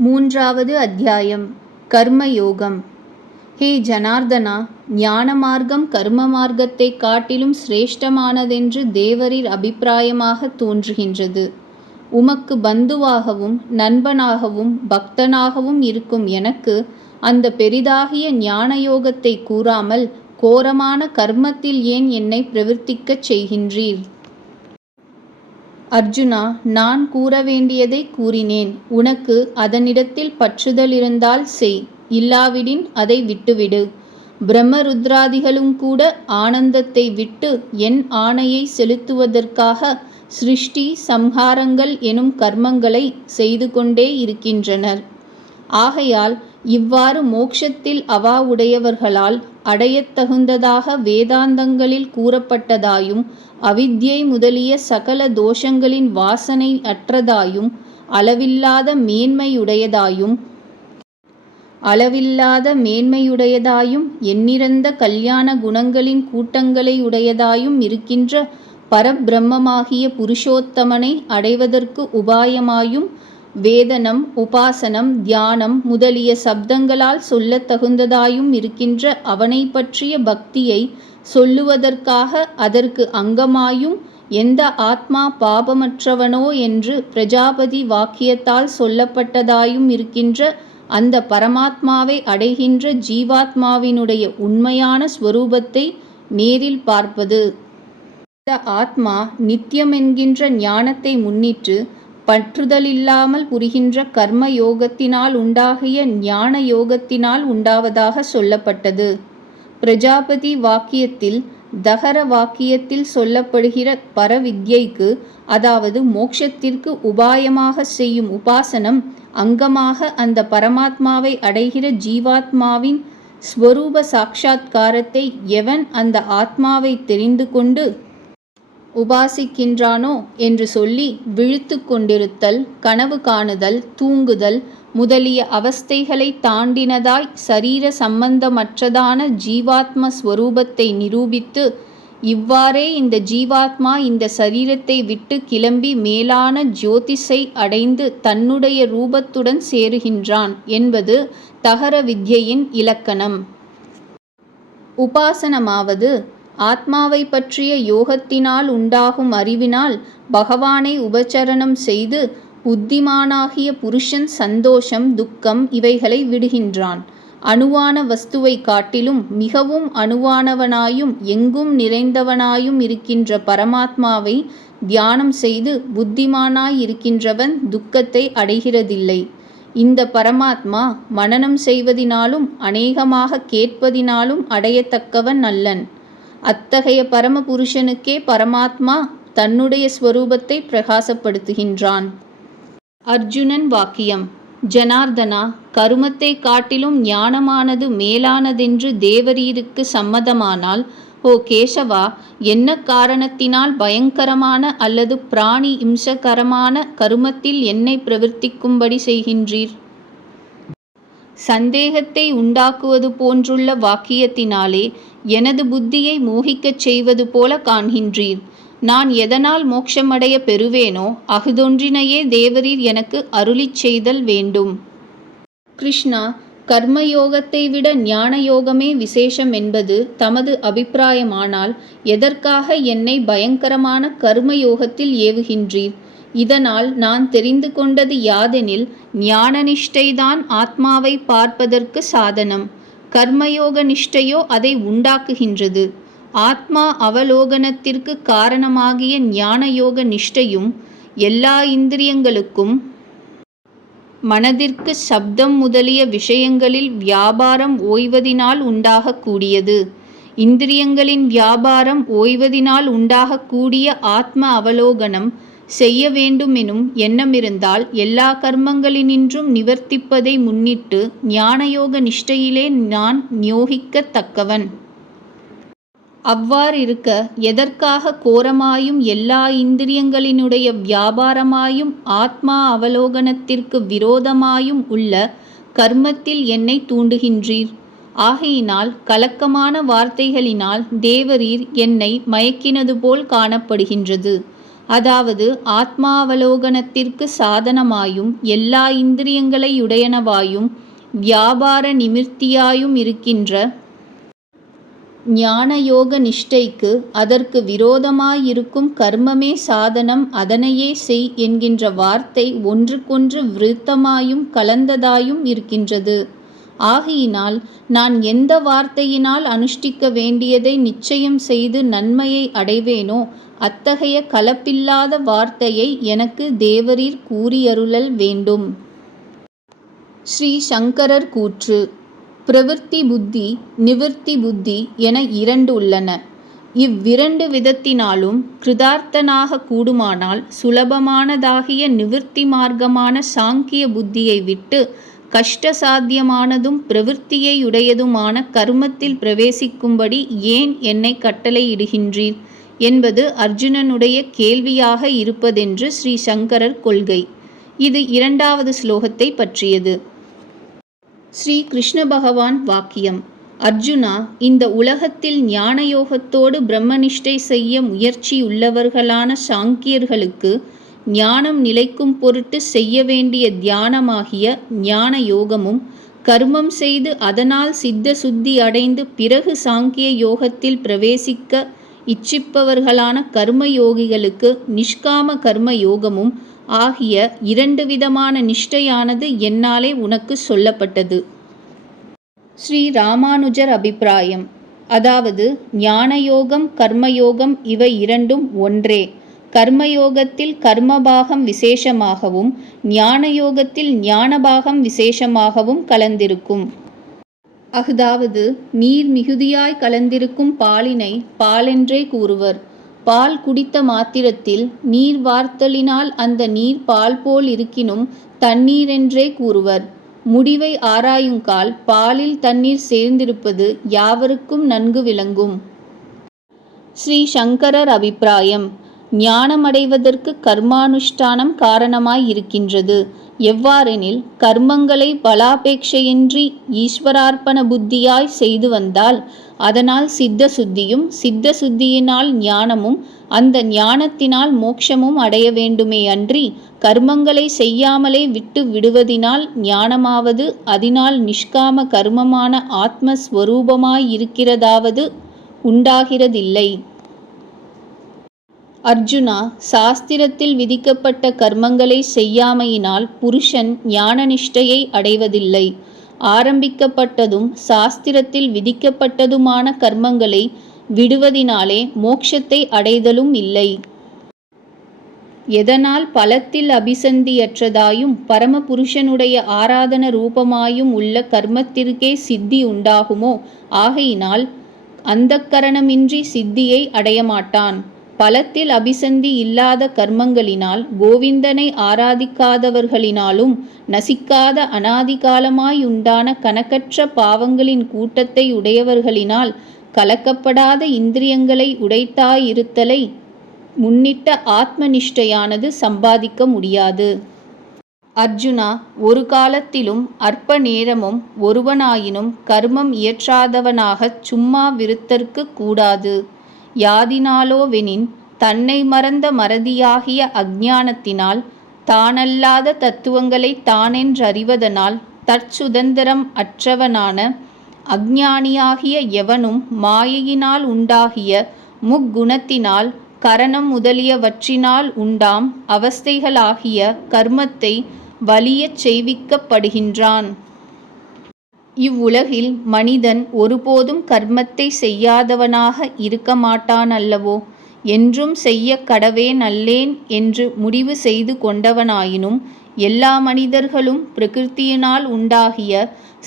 மூன்றாவது அத்தியாயம் கர்மயோகம். ஹே ஜனார்தனா ஞான மார்க்கம் கர்ம மார்க்கத்தைக் காட்டிலும் சிரேஷ்டமானதென்று தேவரின் அபிப்பிராயமாக தோன்றுகின்றது. உமக்கு பந்துவாகவும் நண்பனாகவும் பக்தனாகவும் இருக்கும் எனக்கு அந்த பெரிதாகிய ஞான யோகத்தை கூறாமல் கோரமான கர்மத்தில் ஏன் என்னை பிரவர்த்திக்கச் செய்கின்றீர்? அர்ஜுனா நான் கூற வேண்டியதை கூறினேன். உனக்கு அதனிடத்தில் பற்றுதல் இருந்தால் செய். இல்லாவிடின் அதை விட்டுவிடு. பிரம்மருத்ராதிகளும் கூட ஆனந்தத்தை விட்டு என் ஆணையை செலுத்துவதற்காக சிருஷ்டி சம்ஹாரங்கள் எனும் கர்மங்களை செய்து கொண்டே இருக்கின்றனர். ஆகையால் இவ்வாறு மோக்ஷத்தில் அவா உடையவர்களால் அடையத்தகுந்ததாக வேதாந்தங்களில் கூறப்பட்டதாயும் அவித்யை முதலிய சகல தோஷங்களின் வாசனை அற்றதாயும் அளவில்லாத மேன்மையுடையதாயும் அளவில்லாத மேன்மையுடையதாயும் எண்ணிறந்த கல்யாண குணங்களின் கூட்டங்களை உடையதாயும் இருக்கின்ற பரபிரம்மமாகிய புருஷோத்தமனை அடைவதற்கு உபாயமாயும் வேதனம் உபாசனம் தியானம் முதலிய சப்தங்களால் சொல்லத் தகுந்ததாயும் இருக்கின்ற அவனை பற்றிய பக்தியை சொல்லுவதற்காக அதற்கு அங்கமாயும் எந்த ஆத்மா பாபமற்றவனோ என்று பிரஜாபதி வாக்கியத்தால் சொல்லப்பட்டதாயும் இருக்கின்ற அந்த பரமாத்மாவை அடைகின்ற ஜீவாத்மாவினுடைய உண்மையான ஸ்வரூபத்தை நேரில் பார்ப்பது. இந்த ஆத்மா நித்தியமென்கின்ற ஞானத்தை முன்னிட்டு பற்றுதலில்லாமல் புரிகின்ற கர்ம யோகத்தினால் உண்டாகிய ஞான யோகத்தினால் உண்டாவதாக சொல்லப்பட்டது. பிரஜாபதி வாக்கியத்தில் தகர வாக்கியத்தில் சொல்லப்படுகிற பரவித்யைக்கு அதாவது மோக்ஷத்திற்கு உபாயமாக செய்யும் உபாசனம் அங்கமாக அந்த பரமாத்மாவை அடைகிற ஜீவாத்மாவின் ஸ்வரூப சாட்சா்காரத்தை எவன் அந்த ஆத்மாவை தெரிந்து கொண்டு உபாசிக்கின்றானோ என்று சொல்லி விழித்து கொண்டிருத்தல் கனவு காணுதல் தூங்குதல் முதலிய அவஸ்தைகளை தாண்டினதாய் சரீர சம்பந்தமற்றதான ஜீவாத்ம ஸ்வரூபத்தை நிரூபித்து இவ்வாறே இந்த ஜீவாத்மா இந்த சரீரத்தை விட்டு கிளம்பி மேலான ஜோதிஷை அடைந்து தன்னுடைய ரூபத்துடன் சேருகின்றான் என்பது தகர வித்யையின் இலக்கணம். உபாசனமாவது ஆத்மாவை பற்றிய யோகத்தினால் உண்டாகும் அறிவினால் பகவானை உபச்சரணம் செய்து புத்திமானாகிய புருஷன் சந்தோஷம் துக்கம் இவைகளை விடுகின்றான். அணுவான வஸ்துவை காட்டிலும் மிகவும் அணுவானவனாயும் எங்கும் நிறைந்தவனாயும் இருக்கின்ற பரமாத்மாவை தியானம் செய்து புத்திமானாய் இருக்கின்றவன் துக்கத்தை அடைகிறதில்லை. இந்த பரமாத்மா மனனம் செய்வதினாலும் அநேகமாக கேட்பதினாலும் அடையத்தக்கவன் அல்லன். அத்தகைய பரம புருஷனுக்கே பரமாத்மா தன்னுடைய ஸ்வரூபத்தை பிரகாசப்படுத்துகின்றான். அர்ஜுனன் வாக்கியம் ஜனார்தனா கருமத்தை காட்டிலும் ஞானமானது மேலானதென்று தேவரீருக்கு சம்மதமானால் ஓ கேசவா என்ன காரணத்தினால் பயங்கரமான அல்லது பிராணி இம்சகரமான கருமத்தில் என்னை பிரவர்த்திக்கும்படி செய்கின்றீர்? சந்தேகத்தை உண்டாக்குவது போன்றுள்ள வாக்கியத்தினாலே எனது புத்தியை மோகிக்கச் செய்வது போல காண்கின்றீர். நான் எதனால் மோட்சமடைய பெறுவேனோ அகுதொன்றினையே தேவரீர் எனக்கு அருளிச் செய்தல் வேண்டும். கிருஷ்ணா கர்மயோகத்தை விட ஞான யோகமே விசேஷம் என்பது தமது அபிப்பிராயமானால் எதற்காக என்னை பயங்கரமான கர்மயோகத்தில் ஏவுகின்றீர்? இதனால் நான் தெரிந்து கொண்டது யாதெனில் ஞான நிஷ்டைதான் ஆத்மாவை பார்ப்பதற்கு சாதனம். கர்மயோக நிஷ்டையோ அதை உண்டாக்குகின்றது. ஆத்மா அவலோகனத்திற்கு காரணமாகிய ஞானயோக நிஷ்டையும் எல்லா இந்திரியங்களுக்கும் மனதிற்கு சப்தம் முதலிய விஷயங்களில் வியாபாரம் ஓய்வதினால் உண்டாகக்கூடியது. இந்திரியங்களின் வியாபாரம் ஓய்வதினால் உண்டாகக்கூடிய ஆத்ம அவலோகனம் செய்ய வேண்டுமெனும் எண்ணமிருந்தால் எல்லா கர்மங்களினின்றும் நிவர்த்திப்பதை முன்னிட்டு ஞானயோக நிஷ்டையிலே நான் நியோகிக்கத்தக்கவன் அவ்வாறிருக்க எதற்காக கோரமாயும் எல்லா இந்திரியங்களினுடைய வியாபாரமாயும் ஆத்மா அவலோகனத்திற்கு விரோதமாயும் உள்ள கர்மத்தில் என்னை தூண்டுகின்றீர். ஆகையினால் கலக்கமான வார்த்தைகளினால் தேவரீர் என்னை மயக்கினது போல் காணப்படுகின்றது. அதாவது ஆத்மாவலோகனத்திற்கு சாதனமாயும் எல்லா இந்திரியங்களையுடையனவாயும் வியாபார நிமிர்த்தியாயும் இருக்கின்ற ஞானயோக நிஷ்டைக்கு அதற்கு விரோதமாயிருக்கும் கர்மமே சாதனம் அதனையே செய் என்கின்ற வார்த்தை ஒன்றுக்கொன்று விருத்தமாயும் கலந்ததாயும் இருக்கின்றது. ஆகையினால் நான் எந்த வார்த்தையினால் அனுஷ்டிக்க வேண்டியதை நிச்சயம் செய்து நன்மையை அடைவேனோ அத்தகைய கலப்பில்லாத வார்த்தையை எனக்கு தேவரீர் கூறியருளல் வேண்டும். ஸ்ரீ சங்கரர் கூற்று பிரவிற்த்தி புத்தி நிவிர்த்தி புத்தி என இரண்டு உள்ளன. இவ்விரண்டு விதத்தினாலும் கிருதார்த்தனாக கூடுமானால் சுலபமானதாகிய நிவிர்த்தி மார்க்கமான சாங்கிய புத்தியை விட்டு கஷ்ட சாத்தியமானதும் பிரவிற்த்தியையுடையதுமான கர்மத்தில் பிரவேசிக்கும்படி ஏன் என்னை கட்டளையிடுகின்றீர்? என்பது அர்ஜுனனுடைய கேள்வியாக இருப்பதென்று ஸ்ரீ சங்கரர் கொள்கை. இது இரண்டாவது ஸ்லோகத்தை பற்றியது. ஸ்ரீ கிருஷ்ண பகவான் வாக்கியம். அர்ஜுனா இந்த உலகத்தில் ஞானயோகத்தோடு பிரம்மனிஷ்டை செய்ய முயற்சியுள்ளவர்களான சாங்கியர்களுக்கு ஞானம் நிலைக்கும் பொருட்டு செய்ய வேண்டிய தியானமாகிய ஞான யோகமும் கர்மம் செய்து அதனால் சித்த சுத்தி அடைந்து பிறகு சாங்கிய யோகத்தில் பிரவேசிக்க இச்சிப்பவர்களான கர்மயோகிகளுக்கு நிஷ்காம கர்ம யோகமும் ஆகிய இரண்டு விதமான நிஷ்டையானது என்னாலே உனக்கு சொல்லப்பட்டது. ஸ்ரீ ராமானுஜர் அபிப்பிராயம். அதாவது ஞானயோகம் கர்மயோகம் இவை இரண்டும் ஒன்றே. கர்மயோகத்தில் கர்மபாகம் விசேஷமாகவும் ஞானயோகத்தில் ஞானபாகம் விசேஷமாகவும் கலந்திருக்கும். அஃதாவது நீர் மிகுதியாய் கலந்திருக்கும் பாலினை பாலென்றே கூறுவர். பால் குடித்த மாத்திரத்தில் நீர் வார்த்தலினால் அந்த நீர் பால் போல் இருக்கினும் தண்ணீரென்றே கூறுவர். முடிவை ஆராயுங்கால் பாலில் தண்ணீர் சேர்ந்திருப்பது யாவருக்கும் நன்கு விளங்கும். ஸ்ரீ சங்கரர் அபிப்பிராயம். ஞானமடைவதற்கு கர்மானுஷ்டானம் காரணமாய் இருக்கின்றது எவ்வாறெனில் கர்மங்களை பலாபேட்சையின்றி ஈஸ்வரார்ப்பண புத்தியாய் செய்து வந்தால் அதனால் சித்த சுத்தியும் சித்த சுத்தியினால் ஞானமும் அந்த ஞானத்தினால் மோட்சமும் அடைய வேண்டுமே அன்றி கர்மங்களை செய்யாமலே விட்டு விடுவதினால் ஞானமாவது அதனால் நிஷ்காம கர்மமான ஆத்மஸ்வரூபமாயிருக்கிறதாவது உண்டாகிறதில்லை. அர்ஜுனா சாஸ்திரத்தில் விதிக்கப்பட்ட கர்மங்களை செய்யாமையினால் புருஷன் ஞான நிஷ்டையை அடைவதில்லை. ஆரம்பிக்கப்பட்டதும் சாஸ்திரத்தில் விதிக்கப்பட்டதுமான கர்மங்களை விடுவதினாலே மோட்சத்தை அடைதலும் இல்லை. எதனால் பலத்தில் அபிசந்தியற்றதாயும் பரமபுருஷனுடைய ஆராதன ரூபமாயும் உள்ள கர்மத்திற்கே சித்தி உண்டாகுமோ? ஆகையினால் அந்தக்கரணமின்றி சித்தியை அடையமாட்டான். பலத்தில் அபிசந்தி இல்லாத கர்மங்களினால் கோவிந்தனை ஆராதிக்காதவர்களினாலும் நசிக்காத அனாதிகாலமாயுண்டான கணக்கற்ற பாவங்களின் கூட்டத்தை உடையவர்களினால் கலக்கப்படாத இந்திரியங்களை உடைத்தாயிருத்தலை முன்னிட்ட ஆத்மனிஷ்டையானது சம்பாதிக்க முடியாது. அர்ஜுனா ஒரு காலத்திலும் அற்ப நேரமும் ஒருவனாயினும் கர்மம் இயற்றாதவனாகச் சும்மா விருத்தற்கு கூடாது. யாதினாலோவெனின் தன்னை மறந்த மறதியாகிய அஜானத்தினால் தானல்லாத தத்துவங்களை தானென்றறிவதனால் தற்சுதந்திரம் அற்றவனான அஜானியாகிய எவனும் மாயையினால் உண்டாகிய முக்குணத்தினால் கரணம் முதலியவற்றினால் உண்டாம் அவஸ்தைகளாகிய கர்மத்தை வலியச் செய்விக்கப்படுகின்றான். இவ்வுலகில் மனிதன் ஒருபோதும் கர்மத்தை செய்யாதவனாக இருக்க மாட்டானல்லவோ? என்றும் செய்ய கடவேன் அல்லேன் என்று முடிவு செய்து கொண்டவனாயினும் எல்லா மனிதர்களும் பிரகிருத்தியினால் உண்டாகிய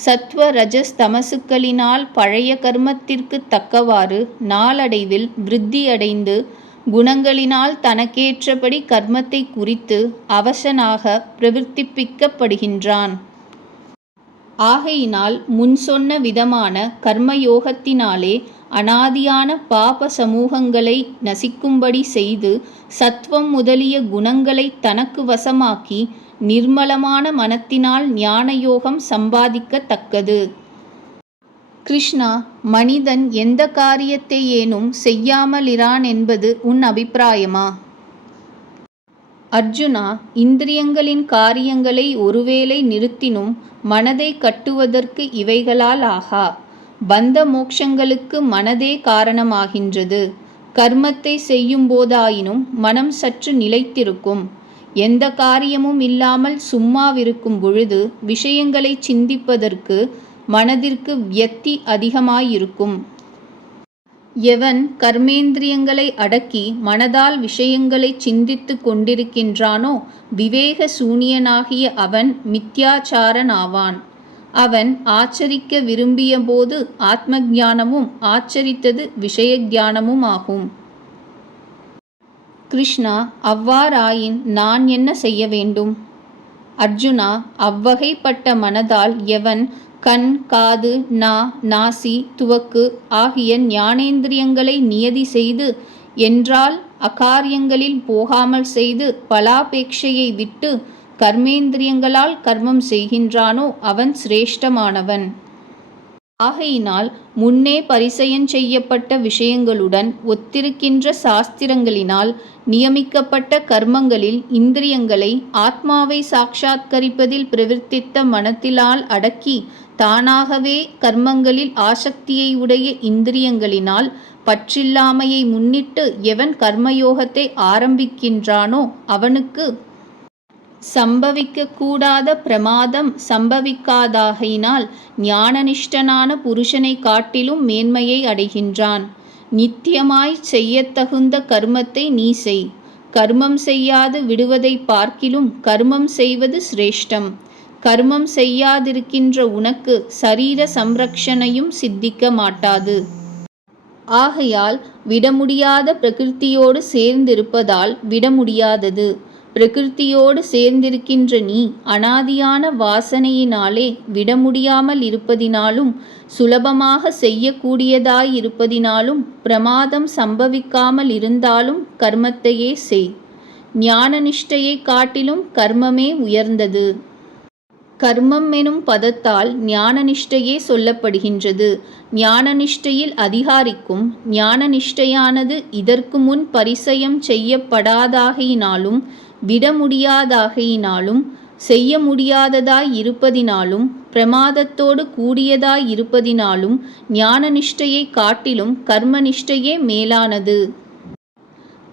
சத்வ ரஜஸ் தமசுக்களினால் பழைய கர்மத்திற்கு தக்கவாறு நாளடைவில் விருத்தியடைந்து குணங்களினால் தனக்கேற்றபடி கர்மத்தை குறித்து அவசனாக பிரவர்த்திப்பிக்கப்படுகின்றான். ஆகையினால் முன் சொன்ன விதமான கர்மயோகத்தினாலே அனாதியான பாப சமூகங்களை நசிக்கும்படி செய்து சத்வம் முதலிய குணங்களை தனக்கு வசமாக்கி நிர்மலமான மனத்தினால் ஞானயோகம் சம்பாதிக்கத்தக்கது. கிருஷ்ணா மனிதன் எந்த காரியத்தை ஏனும் செய்யாமலிரான் என்பது உன் அபிப்பிராயமா? அர்ஜுனா இந்திரியங்களின் காரியங்களை ஒருவேளை நிறுத்தினும் மனதை கட்டுவதற்கு இவைகளால் ஆகா. பந்த மோக்ஷங்களுக்கு மனதே காரணமாகின்றது. கர்மத்தை செய்யும் போதாயினும் மனம் சற்று நிலைத்திருக்கும். எந்த காரியமும் இல்லாமல் சும்மாவிருக்கும் பொழுது விஷயங்களை சிந்திப்பதற்கு மனதிற்கு வியத்தி அதிகமாயிருக்கும். எவன் கர்மேந்திரியங்களை அடக்கி மனதால் விஷயங்களை சிந்தித்து கொண்டிருக்கின்றானோ விவேக சூனியனாகிய அவன் மித்யாச்சாரனாவான். அவன் ஆச்சரிக்க விரும்பியபோது ஆத்ம ஞானமும் ஆச்சரித்தது விஷய ஆகும் கிருஷ்ணா அவ்வாறாயின் நான் என்ன செய்ய வேண்டும்? அர்ஜுனா அவ்வகைப்பட்ட மனதால் எவன் கண் காது நா நாசி துவக்கு ஆகிய ஞானேந்திரியங்களை நியதி செய்து என்றால் அகாரியங்களில் போகாமல் செய்து பலாபேட்சையை விட்டு கர்மேந்திரியங்களால் கர்மம் செய்கின்றானோ அவன் சிரேஷ்டமானவன். ஆகையினால் முன்னே பரிசயன் செய்யப்பட்ட விஷயங்களுடன் ஒத்திருக்கின்ற சாஸ்திரங்களினால் நியமிக்கப்பட்ட கர்மங்களில் இந்திரியங்களை ஆத்மாவை சாட்சாத்கரிப்பதில் பிரவர்த்தித்த மனத்திலால் அடக்கி தானாகவே கர்மங்களில் ஆசக்தியை உடைய இந்திரியங்களினால் பற்றில்லாமையை முன்னிட்டு எவன் கர்மயோகத்தை ஆரம்பிக்கின்றானோ அவனுக்கு சம்பவிக்க கூடாத பிரமாதம் சம்பவிக்காதாகையினால் ஞானனிஷ்டனான புருஷனை காட்டிலும் மேன்மையை அடைகின்றான். நித்தியமாய் செய்யத்தகுந்த கர்மத்தை நீ செய். கர்மம் செய்யாது விடுவதை பார்க்கிலும் கர்மம் செய்வது சிரேஷ்டம். கர்மம் செய்யாதிருக்கின்ற உனக்கு சரீர சம்ரக்ஷணையும் சித்திக்க மாட்டாது. ஆகையால் விட முடியாத பிரகிருத்தியோடு சேர்ந்திருப்பதால் விட முடியாதது பிரகிருத்தியோடு சேர்ந்திருக்கின்ற நீ அனாதியான வாசனையினாலே விட முடியாமல் இருப்பதினாலும் சுலபமாக செய்யக்கூடியதாயிருப்பதினாலும் பிரமாதம் சம்பவிக்காமல் இருந்தாலும் கர்மத்தையே செய். ஞான நிஷ்டையை காட்டிலும் கர்மமே உயர்ந்தது. கர்மம் எனும் பதத்தால் ஞானநிஷ்டையே சொல்லப்படுகின்றது. ஞானநிஷ்டையில் அதிகாரிக்கும் ஞானநிஷ்டையானது இதற்கு முன் பரிசயம் செய்யப்படாதாகையினாலும் விட முடியாதாகையினாலும் செய்ய முடியாததாய் இருப்பதினாலும் பிரமாதத்தோடு கூடியதாய் இருப்பதினாலும் ஞானநிஷ்டையை காட்டிலும் கர்மனிஷ்டையே மேலானது.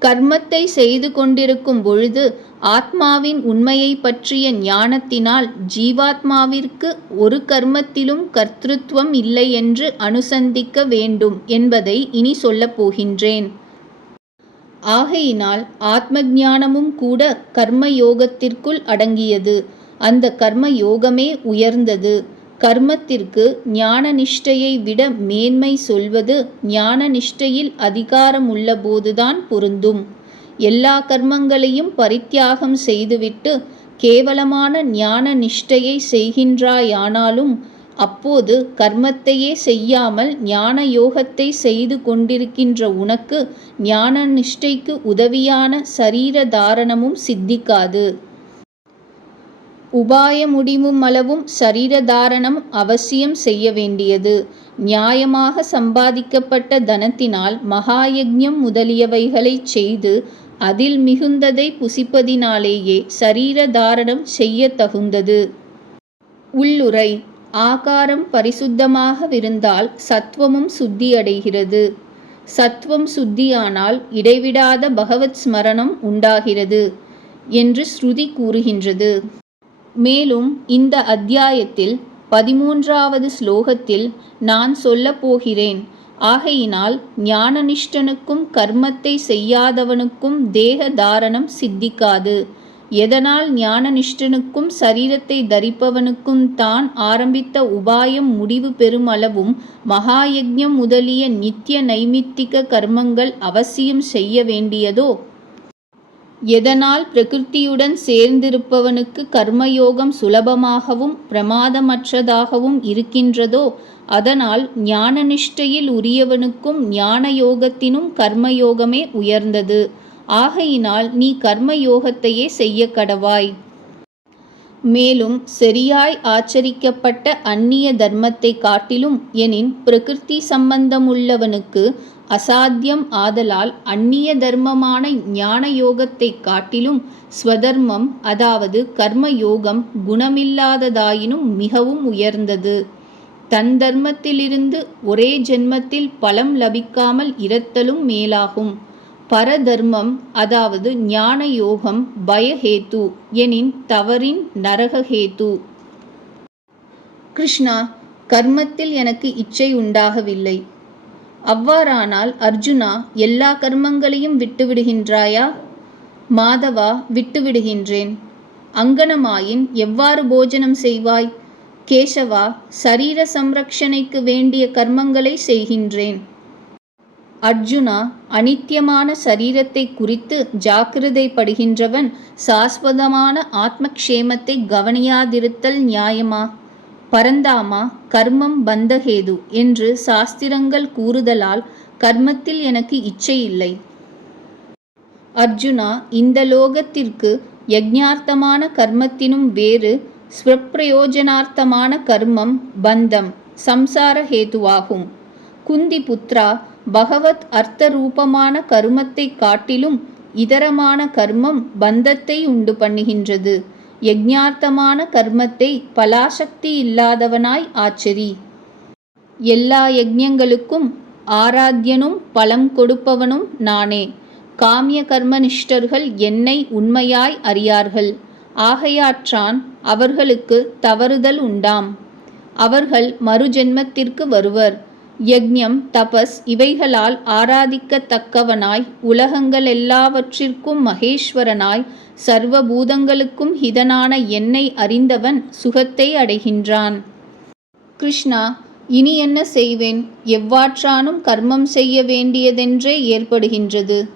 கர்மத்தை செய்து கொண்டிருக்கும் பொழுது ஆத்மாவின் உண்மையை பற்றிய ஞானத்தினால் ஜீவாத்மாவிற்கு ஒரு கர்மத்திலும் கர்த்திருவம் இல்லை என்று அனுசந்திக்க வேண்டும் என்பதை இனி சொல்லப் போகின்றேன். ஆகையினால் ஆத்ம ஞானமும் கூட கர்ம யோகத்திற்குள் அடங்கியது. அந்த கர்ம யோகமே உயர்ந்தது. கர்மத்திற்கு ஞான நிஷ்டையை விட மேன்மை சொல்வது ஞான நிஷ்டையில் அதிகாரம் உள்ளபோதுதான் பொருந்தும். எல்லா கர்மங்களையும் பரித்தியாகம் செய்துவிட்டு கேவலமான ஞான நிஷ்டையை செய்கின்றாயானாலும் அப்போது கர்மத்தையே செய்யாமல் ஞான யோகத்தை செய்து கொண்டிருக்கின்ற உனக்கு ஞான நிஷ்டைக்கு உதவியான சரீர தாரணமும் சித்திக்காது. உபாய முடிவும் அளவும் சரீரதாரணம் அவசியம் செய்ய வேண்டியது. நியாயமாக சம்பாதிக்கப்பட்ட தனத்தினால் மகாயஜம் முதலியவைகளைச் செய்து அதில் மிகுந்ததை புசிப்பதினாலேயே சரீரதாரணம் செய்ய தகுந்தது. உள்ளுரை ஆகாரம் பரிசுத்தமாகவிருந்தால் சத்வமும் சுத்தியடைகிறது. சத்வம் சுத்தியானால் இடைவிடாத பகவத் ஸ்மரணம் உண்டாகிறது என்று ஸ்ருதி கூறுகின்றது. மேலும் இந்த அத்தியாயத்தில் பதிமூன்றாவது ஸ்லோகத்தில் நான் சொல்லப்போகிறேன் ஆகையினால் ஞானனிஷ்டனுக்கும் கர்மத்தை செய்யாதவனுக்கும் தேக தாரணம் சித்திக்காது. எதனால் ஞானனிஷ்டனுக்கும் சரீரத்தை தரிப்பவனுக்கும் தான் ஆரம்பித்த உபாயம் முடிவு பெறுமளவும் மகாயஜ்ஞம் முதலிய நித்திய நைமித்திக கர்மங்கள் அவசியம் செய்ய வேண்டியதோ எதனால் பிரகிருத்தியுடன் சேர்ந்திருப்பவனுக்கு கர்மயோகம் சுலபமாகவும் பிரமாதமற்றதாகவும் இருக்கின்றதோ அதனால் ஞான நிஷ்டையில் உரியவனுக்கும் ஞான யோகத்தினும் கர்மயோகமே உயர்ந்தது. ஆகையினால் நீ கர்மயோகத்தையே செய்ய கடவாய் மேலும் சரியாய் ஆச்சரிக்கப்பட்ட அந்நிய தர்மத்தைக் காட்டிலும் எனின் பிரகிருதி சம்பந்தமுள்ளவனுக்கு அசாத்தியம் ஆதலால் அந்நிய தர்மமான ஞான யோகத்தைக் காட்டிலும் ஸ்வதர்மம் அதாவது கர்ம யோகம் குணமில்லாததாயினும் மிகவும் உயர்ந்தது. தன் தர்மத்திலிருந்து ஒரே ஜென்மத்தில் பலம் லபிக்காமல் இரத்தலும் மேலாகும். பரதர்மம் அதாவது ஞான யோகம் பயஹேத்து எனின் தவறின் நரகஹேத்து. கிருஷ்ணா கர்மத்தில் எனக்கு இச்சை உண்டாகவில்லை. அவ்வாறானால் அர்ஜுனா எல்லா கர்மங்களையும் விட்டுவிடுகின்றாயா? மாதவா விட்டுவிடுகின்றேன். அங்கனமாயின் எவ்வாறு போஜனம் செய்வாய்? கேசவா சரீர சம்ரக்ஷணைக்கு வேண்டிய கர்மங்களை செய்கின்றேன். அர்ஜுனா அனித்தியமான சரீரத்தை குறித்து ஜாக்கிரதைப்படுகின்றவன் சாஸ்வதமான ஆத்மக்ஷேமத்தை கவனியாதிருத்தல் நியாயமா? பரந்தாமா கர்மம் பந்தஹேது என்று சாஸ்திரங்கள் கூறுதலால் கர்மத்தில் எனக்கு இச்சை இல்லை. அர்ஜுனா இந்த லோகத்திற்கு யஜ்ஞார்த்தமான கர்மத்தினும் வேறு ஸ்வப்பிரயோஜனார்த்தமான கர்மம் பந்தம் சம்சார ஹேதுவாகும். குந்தி புத்ரா பகவத் அர்த்த ரூபமான கருமத்தை காட்டிலும் இதரமான கர்மம் பந்தத்தை உண்டு பண்ணுகின்றது. யஜ்ஞார்த்தமான கர்மத்தை பலாசக்தி இல்லாதவனாய் ஆச்சரி. எல்லா யஜ்ஞங்களுக்கும் ஆராத்யனும் பலம் கொடுப்பவனும் நானே. காமிய கர்மனிஷ்டர்கள் என்னை உண்மையாய் அறியார்கள். ஆகையாற்றான் அவர்களுக்கு தவறுதல் உண்டாம். அவர்கள் மறுஜென்மத்திற்கு வருவர். யக்ஞம் தபஸ் இவைகளால் ஆராதிக்கத்தக்கவனாய் உலகங்களெல்லாவற்றிற்கும் மகேஸ்வரனாய் சர்வபூதங்களுக்கும் ஹிதனான என்னை அறிந்தவன் சுகத்தை அடைகின்றான். கிருஷ்ணா இனி என்ன செய்வேன்? எவ்வாற்றானும் கர்மம் செய்ய வேண்டியதென்றே ஏற்படுகின்றது.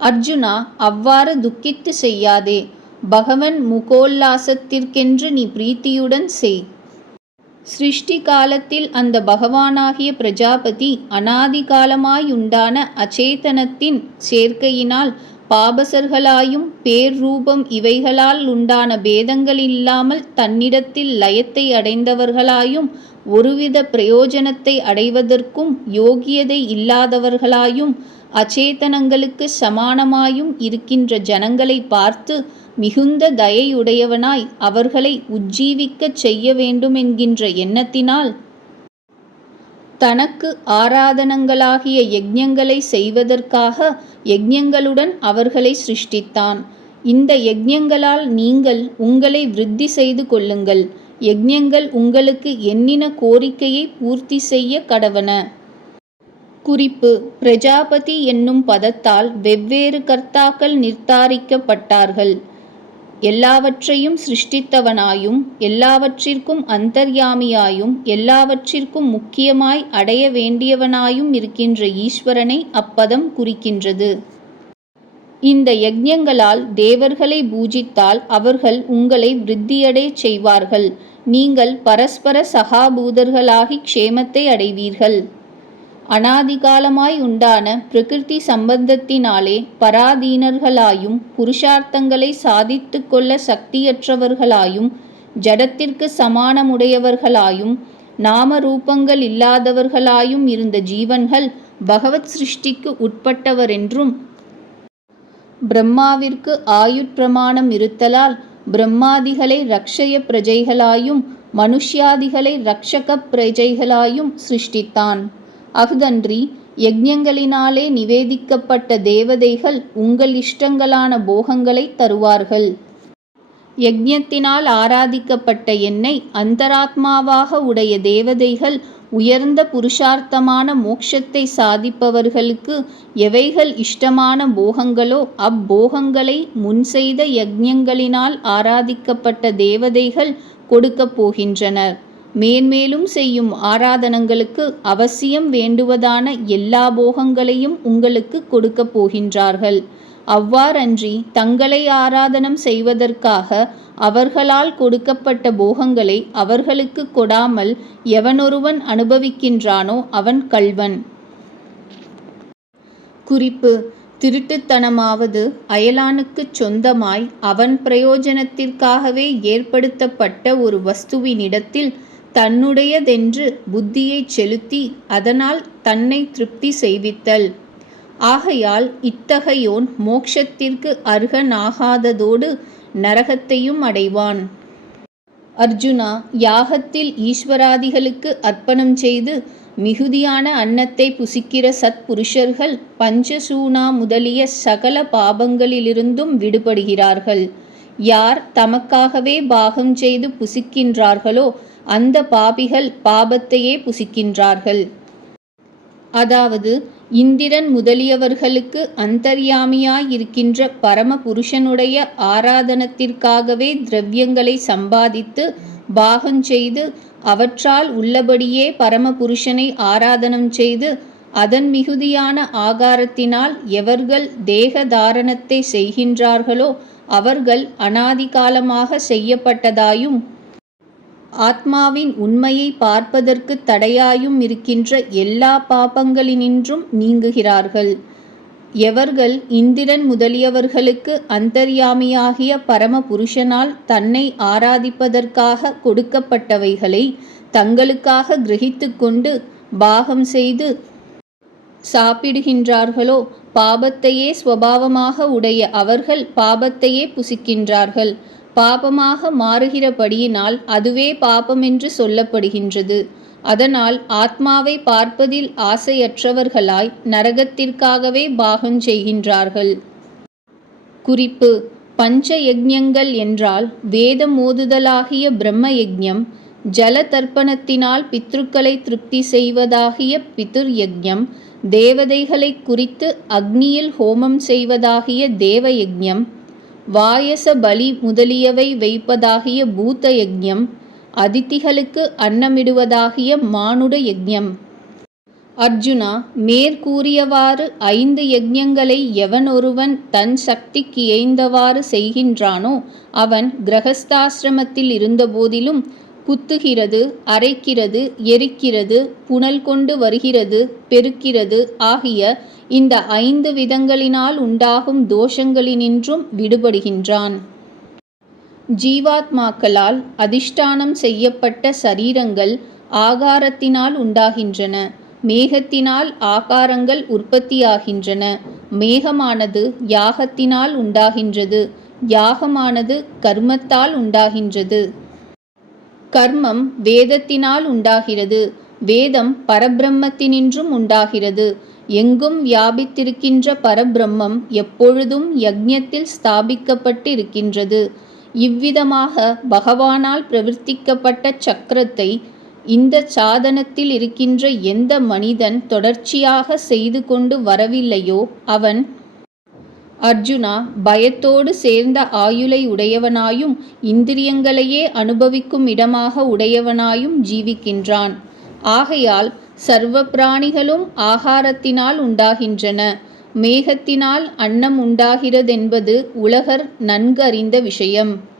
அர்ஜுனா அவ்வாறு துக்கித்து செய்யாதே. பகவன் முகோல்லாசத்திற்கென்று நீ பிரீத்தியுடன் செய். சிருஷ்டி காலத்தில் அந்த பகவானாகிய பிரஜாபதி அனாதி காலமாயுண்டான அச்சேதனத்தின் சேர்க்கையினால் பாபசர்களாயும் பேர்ரூபம் இவைகளால் உண்டான பேதங்கள் இல்லாமல் தன்னிடத்தில் லயத்தை அடைந்தவர்களாயும் ஒருவித பிரயோஜனத்தை அடைவதற்கும் யோகியதை இல்லாதவர்களாயும் அச்சேதனங்களுக்கு சமானமாயும் இருக்கின்ற ஜனங்களை பார்த்து மிகுந்த தயையுடையவனாய் அவர்களை உஜ்ஜீவிக்கச் செய்ய வேண்டுமென்கின்ற எண்ணத்தினால் தனக்கு ஆராதனங்களாகிய யஜ்ஞங்களை செய்வதற்காக யஜ்ஞங்களுடன் அவர்களை சிருஷ்டித்தான். இந்த யஜ்ஞங்களால் நீங்கள் உங்களை விருத்தி செய்து கொள்ளுங்கள். யஜ்ஞங்கள் உங்களுக்கு எண்ணின கோரிக்கையை பூர்த்தி செய்ய கடவன. குறிப்பு பிரஜாபதி என்னும் பதத்தால் வெவ்வேறு கர்த்தாக்கள் நிர்தாரிக்கப்பட்டார்கள். எல்லாவற்றையும் சிருஷ்டித்தவனாயும் எல்லாவற்றிற்கும் அந்தர்யாமியாயும் எல்லாவற்றிற்கும் முக்கியமாய் அடைய வேண்டியவனாயும் இருக்கின்ற ஈஸ்வரனை அப்பதம் குறிக்கின்றது. இந்த யஜ்ஞங்களால் தேவர்களை பூஜித்தால் அவர்கள் உங்களை விருத்தியடை செய்வார்கள். நீங்கள் பரஸ்பர சகாபூதர்களாகி க்ஷேமத்தை அடைவீர்கள். அனாதிகாலமாய் உண்டான பிரகிருதி சம்பந்தத்தினாலே பராதீனர்களாயும் புருஷார்த்தங்களை சாதித்து கொள்ள சக்தியற்றவர்களாயும் ஜடத்திற்கு சமானமுடையவர்களாயும் நாம ரூபங்கள் இல்லாதவர்களாயும் இருந்த ஜீவன்கள் பகவத் சிருஷ்டிக்கு உட்பட்டவரென்றும் பிரம்மாவிற்கு ஆயுட்பிரமாணம் இருத்தலால் பிரம்மாதிகளை ரக்ஷய பிரஜைகளாயும் மனுஷ்யாதிகளை ரக்ஷக பிரஜைகளாயும் சிருஷ்டித்தான். அஃதன்றி யக்ஞங்களினாலே நிவேதிக்கப்பட்ட தேவதைகள் உங்கள் இஷ்டங்களான போகங்களைத் தருவார்கள். யக்ஞத்தினால் ஆராதிக்கப்பட்ட என்னை அந்தராத்மாவாக உடைய தேவதைகள் உயர்ந்த புருஷார்த்தமான மோட்சத்தை சாதிப்பவர்களுக்கு எவைகள் இஷ்டமான போகங்களோ அப்போகங்களை முன் செய்த யக்ஞங்களினால் ஆராதிக்கப்பட்ட தேவதைகள் கொடுக்கப் போகின்றனர். மேன்மேலும் செய்யும் ஆராதனங்களுக்கு அவசியம் வேண்டுவதான எல்லா போகங்களையும் உங்களுக்கு கொடுக்கப் போகின்றார்கள். அவ்வாறன்றி தங்களை ஆராதனம் செய்வதற்காக அவர்களால் கொடுக்கப்பட்ட போகங்களை அவர்களுக்கு கொடாமல் எவனொருவன் அனுபவிக்கின்றானோ அவன் கள்வன். குறிப்பு திருட்டுத்தனமாவது அயலானுக்குச் சொந்தமாய் அவன் பிரயோஜனத்திற்காகவே ஏற்படுத்தப்பட்ட ஒரு வஸ்துவினிடத்தில் தன்னுடையதென்று புத்தியைச் செலுத்தி அதனால் தன்னை திருப்தி செய்வித்தல். ஆகையால் இத்தகையோன் மோக்ஷத்திற்கு அர்ஹனாகாததோடு நரகத்தையும் அடைவான். அர்ஜுனா யாகத்தில் ஈஸ்வராதிகளுக்கு அர்ப்பணம் செய்து மிகுதியான அன்னத்தை புசிக்கிற சத்புருஷர்கள் பஞ்சசூனா முதலிய சகல பாபங்களிலிருந்தும் விடுபடுகிறார்கள். யார் தமக்காகவே பாகம் செய்து புசிக்கின்றார்களோ அந்த பாபிகள் பாபத்தையே புசிக்கின்றார்கள். அதாவது இந்திரன் முதலியவர்களுக்கு அந்தர்யாமியாயிருக்கின்ற பரம புருஷனுடைய ஆராதனத்திற்காகவே திரவியங்களை சம்பாதித்து பாகஞ்செய்து அவற்றால் உள்ளபடியே பரம புருஷனை ஆராதனம் செய்து அதன் மிகுதியான ஆகாரத்தினால் எவர்கள் தேக தாரணத்தை செய்கின்றார்களோ அவர்கள் அனாதிகாலமாக செய்யப்பட்டதாயும் ஆத்மாவின் உண்மையை பார்ப்பதற்குத் தடையாயும் இருக்கின்ற எல்லா பாபங்களினின்றும் நீங்குகிறார்கள். எவர்கள் இந்திரன் முதலியவர்களுக்கு அந்தர்யாமியாகிய பரம புருஷனால் தன்னை ஆராதிப்பதற்காக கொடுக்கப்பட்டவைகளை தங்களுக்காக கிரகித்து கொண்டு பாகம் செய்து சாப்பிடுகின்றார்களோ பாபத்தையே ஸ்வபாவமாக உடைய அவர்கள் பாபத்தையே புசிக்கின்றார்கள். பாபமாக மாறுகிறபடியினால் அதுவே பாபமென்று சொல்லப்படுகின்றது. அதனால் ஆத்மாவை பார்ப்பதில் ஆசையற்றவர்களாய் நரகத்திற்காகவே பாகம் செய்கின்றார்கள். குறிப்பு பஞ்ச யக்ஞங்கள் என்றால் வேதமோதுதலாகிய பிரம்ம யக்ஞம் ஜல தர்ப்பணத்தினால் பித்ருக்களை திருப்தி செய்வதாகிய பிதுர் யக்ஞம் தேவதைகளைக் குறித்து அக்னியில் ஹோமம் செய்வதாகிய தேவ யஜ்யம் வாயச பலி முதலியவை வைப்பதாகிய பூத்த யக்ஞம் அதித்திகளுக்கு அன்னமிடுவதாகிய மானுட யக்ஞம். அர்ஜுனா மேற்கூறியவாறு ஐந்து யக்ஞங்களை எவனொருவன் தன் சக்திக்கியைந்தவாறு செய்கின்றானோ அவன் கிரகஸ்தாசிரமத்தில் இருந்தபோதிலும் குத்துகிறது அரைக்கிறது எரிக்கிறது புனல் கொண்டு வருகிறது பெருக்கிறது ஆகிய இந்த ஐந்து விதங்களினால் உண்டாகும் தோஷங்களினின்றும் விடுபடுகின்றான். ஜீவாத்மாக்களால் அதிஷ்டானம் செய்யப்பட்ட சரீரங்கள் ஆகாரத்தினால் உண்டாகின்றன. மேகத்தினால் ஆகாரங்கள் உற்பத்தியாகின்றன. மேகமானது யாகத்தினால் உண்டாகின்றது யாகமானது கர்மத்தால் உண்டாகின்றது. கர்மம் வேதத்தினால் உண்டாகிறது வேதம் பரபிரம்மத்தினின்றும் உண்டாகிறது. எங்கும் வியாபித்திருக்கின்ற பரபிரம்மம் எப்பொழுதும் யக்ஞத்தில் ஸ்தாபிக்கப்பட்டிருக்கின்றது. இவ்விதமாக பகவானால் பிரவர்த்திக்கப்பட்ட சக்கரத்தை இந்த சாதனத்தில் இருக்கின்ற எந்த மனிதன் தொடர்ச்சியாகச் செய்து கொண்டு வரவில்லையோ அவன் அர்ஜுனா பயத்தோடு சேர்ந்த ஆயுளை உடையவனாயும் இந்திரியங்களையே அனுபவிக்கும் இடமாக உடையவனாயும் ஜீவிக்கின்றான். ஆகையால் சர்வ பிராணிகளும் ஆகாரத்தினால் உண்டாகின்றன. மேகத்தினால் அன்னம் உண்டாகிறதென்பது உலகர் நன்கறிந்த விஷயம்.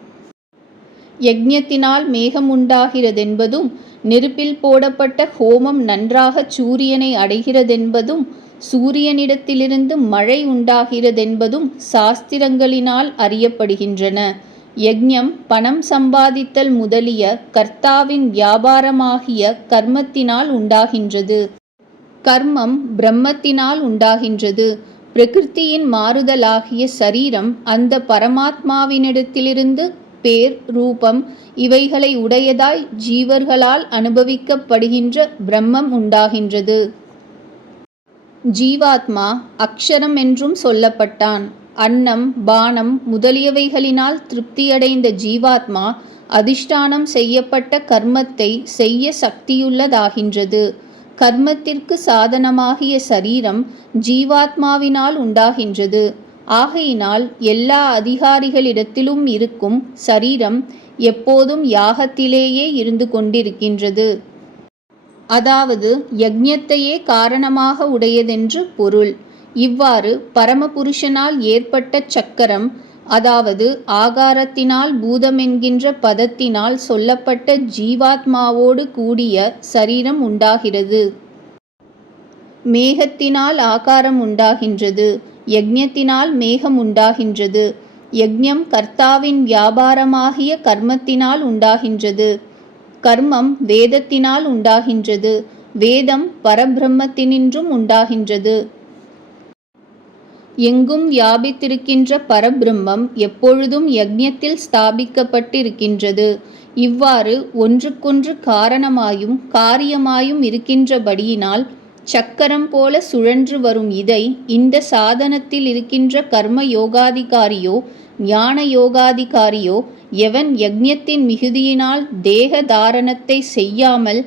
யக்ஞத்தினால் மேகம் உண்டாகிறதென்பதும் நெருப்பில் போடப்பட்ட ஹோமம் நன்றாகச் சூரியனை அடைகிறதென்பதும் சூரியனிடத்திலிருந்து மழை உண்டாகிறதென்பதும் சாஸ்திரங்களினால் அறியப்படுகின்றன. யக்ஞம் பணம் சம்பாதித்தல் முதலிய கர்த்தாவின் வியாபாரமாகிய கர்மத்தினால் உண்டாகின்றது. கர்மம் பிரம்மத்தினால் உண்டாகின்றது. பிரகிருதியின் மாறுதலாகிய சரீரம் அந்த பரமாத்மாவினிடத்திலிருந்து பேர் ரூபம் இவைகளை உடையதாய் ஜீவர்களால் அனுபவிக்கப்படுகின்ற பிரம்மம் உண்டாகின்றது. ஜீவாத்மா அக்ஷரம் என்றும் சொல்லப்பட்டான். அன்னம் பானம் முதலியவைகளினால் திருப்தியடைந்த ஜீவாத்மா அதிஷ்டானம் செய்யப்பட்ட கர்மத்தை செய்ய சக்தியுள்ளதாகின்றது. கர்மத்திற்கு சாதனமாகிய சரீரம் ஜீவாத்மாவினால் உண்டாகின்றது. ஆகையினால் எல்லா அதிகாரிகளிடத்திலும் இருக்கும் சரீரம் எப்போதும் யாகத்திலேயே இருந்து கொண்டிருக்கின்றது. அதாவது யக்ஞத்தையே காரணமாக உடையதென்று பொருள். இவ்வாறு பரமபுருஷனால் ஏற்பட்ட சக்கரம் அதாவது ஆகாரத்தினால் பூதமென்கின்ற பதத்தினால் சொல்லப்பட்ட ஜீவாத்மாவோடு கூடிய சரீரம் உண்டாகிறது. மேகத்தினால் ஆகாரம் உண்டாகின்றது. யக்ஞத்தினால் மேகம் உண்டாகின்றது யக்ஞம் கர்த்தாவின் வியாபாரமாகிய கர்மத்தினால் உண்டாகின்றது கர்மம் வேதத்தினால் உண்டாகின்றது. வேதம் பரபிரம்மத்தினின்றும் உண்டாகின்றது. எங்கும் வியாபித்திருக்கின்ற பரபிரம்மம் எப்பொழுதும் யக்ஞத்தில் ஸ்தாபிக்கப்பட்டிருக்கின்றது. இவ்வாறு ஒன்றுக்கொன்று காரணமாயும் காரியமாயும் இருக்கின்றபடியினால் சக்கரம் போல சுழன்று வரும் இதை இந்த சாதனத்தில் இருக்கின்ற கர்ம யோகாதிகாரியோ ஞான யோகாதிகாரியோ எவன் யக்ஞத்தின் மிகுதியினால் தேக தாரணத்தை செய்யாமல்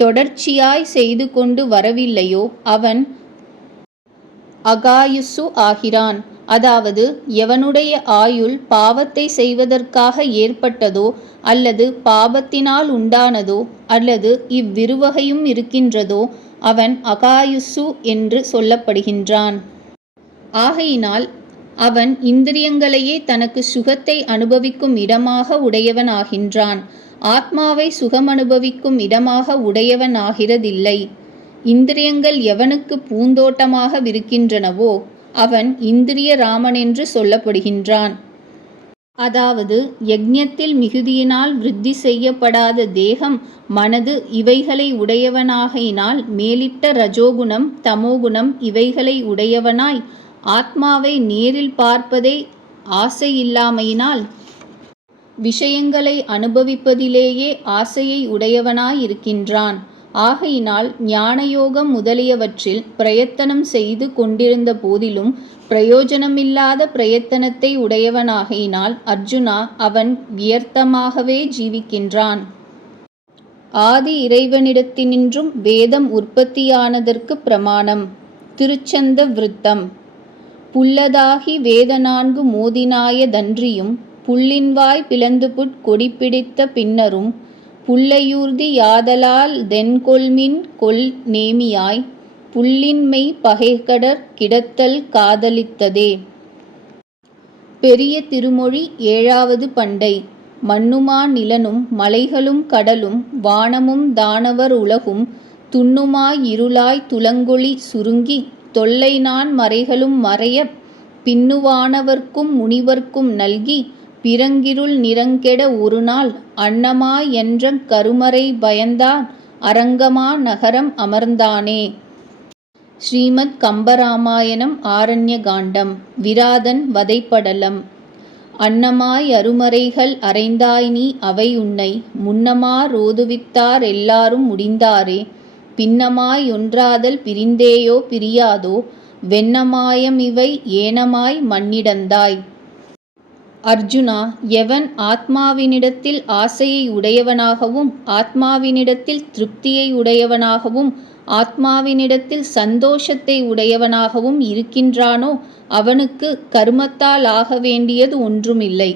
தொடர்ச்சியாய் செய்து கொண்டு வரவில்லையோ அவன் அகாயுசு ஆகிறான். அதாவது எவனுடைய ஆயுள் பாவத்தை செய்வதற்காக ஏற்பட்டதோ அல்லது பாவத்தினால் உண்டானதோ அல்லது இவ்விருவகையும் இருக்கின்றதோ அவன் அகாயுசு என்று சொல்லப்படுகின்றான். ஆகையினால் அவன் இந்திரியங்களையே தனக்கு சுகத்தை அனுபவிக்கும் இடமாக உடையவனாகின்றான். ஆத்மாவை சுகம் அனுபவிக்கும் இடமாக உடையவன் ஆகிறதில்லை இந்திரியங்கள் எவனுக்கு பூந்தோட்டமாக விருக்கின்றனவோ அவன் இந்திரிய ராமன் என்று சொல்லப்படுகின்றான். அதாவது யக்ஞத்தில் மிகுதியினால் விருத்தி செய்யப்படாத தேகம் மனது இவைகளை உடையவனாகையினால் மேலிட்ட ரஜோகுணம் தமோகுணம் இவைகளை உடையவனாய் ஆத்மாவை நேரில் பார்ப்பதே ஆசையில்லாமையினால் விஷயங்களை அனுபவிப்பதிலேயே ஆசையை உடையவனாயிருக்கின்றான். ஆகையினால் ஞானயோகம் முதலியவற்றில் பிரயத்தனம் செய்து கொண்டிருந்த போதிலும் பிரயோஜனமில்லாத பிரயத்தனத்தை உடையவனாகையினால் அர்ஜுனா அவன் வியர்த்தமாகவே ஜீவிக்கின்றான். ஆதி இறைவனிடத்தினின்றும் வேதம் உற்பத்தியானதற்கு பிரமாணம். திருச்சந்த விருத்தம் புல்லதாகி வேத நான்கு மோதினாய தன்றியும் புல்லின்வாய் பிளந்துபுட் கொடிப்பிடித்த பின்னரும் புல்லையூர்தி யாதலால் தென்கொள்மின் கொல் நேமியாய் புல்லின்மெய் பகைகடற் கிடத்தல் காதலித்ததே. பெரிய திருமொழி ஏழாவது பண்டை மண்ணுமா நிலனும் மலைகளும் கடலும் வானமும் தானவர் உலகும் துன்னுமாய் இருளாய் துலங்கொளி சுருங்கி தொல்லை நான் மறைகளும் மறையப் பின்னுவானவர்க்கும் முனிவர்க்கும் நல்கி பிறங்கிருள் நிறங்கெட ஒருநாள் அன்னமா என்றங் கருமறை பயந்தான் அரங்கமா நகரம் அமர்ந்தானே. ஸ்ரீமத் கம்பராமாயணம் ஆரண்ய காண்டம். விராதன் வதைப்படலம். அன்னமாய் அருமறைகள் அறைந்தாய் நீ அவை உன்னை. முன்னமா ரோதுவித்தார் எல்லாரும் முடிந்தாரே. பின்னமாய் ஒன்றாதல் பிரிந்தேயோ பிரியாதோ வெண்ணமாயம் இவை ஏனமாய் மன்னிடந்தாய். அர்ஜுனா எவன் ஆத்மாவினிடத்தில் ஆசையை உடையவனாகவும் ஆத்மாவினிடத்தில் திருப்தியை உடையவனாகவும் ஆத்மாவினிடத்தில் சந்தோஷத்தை உடையவனாகவும் இருக்கின்றானோ அவனுக்கு கர்மத்தால் ஆக வேண்டியது ஒன்றுமில்லை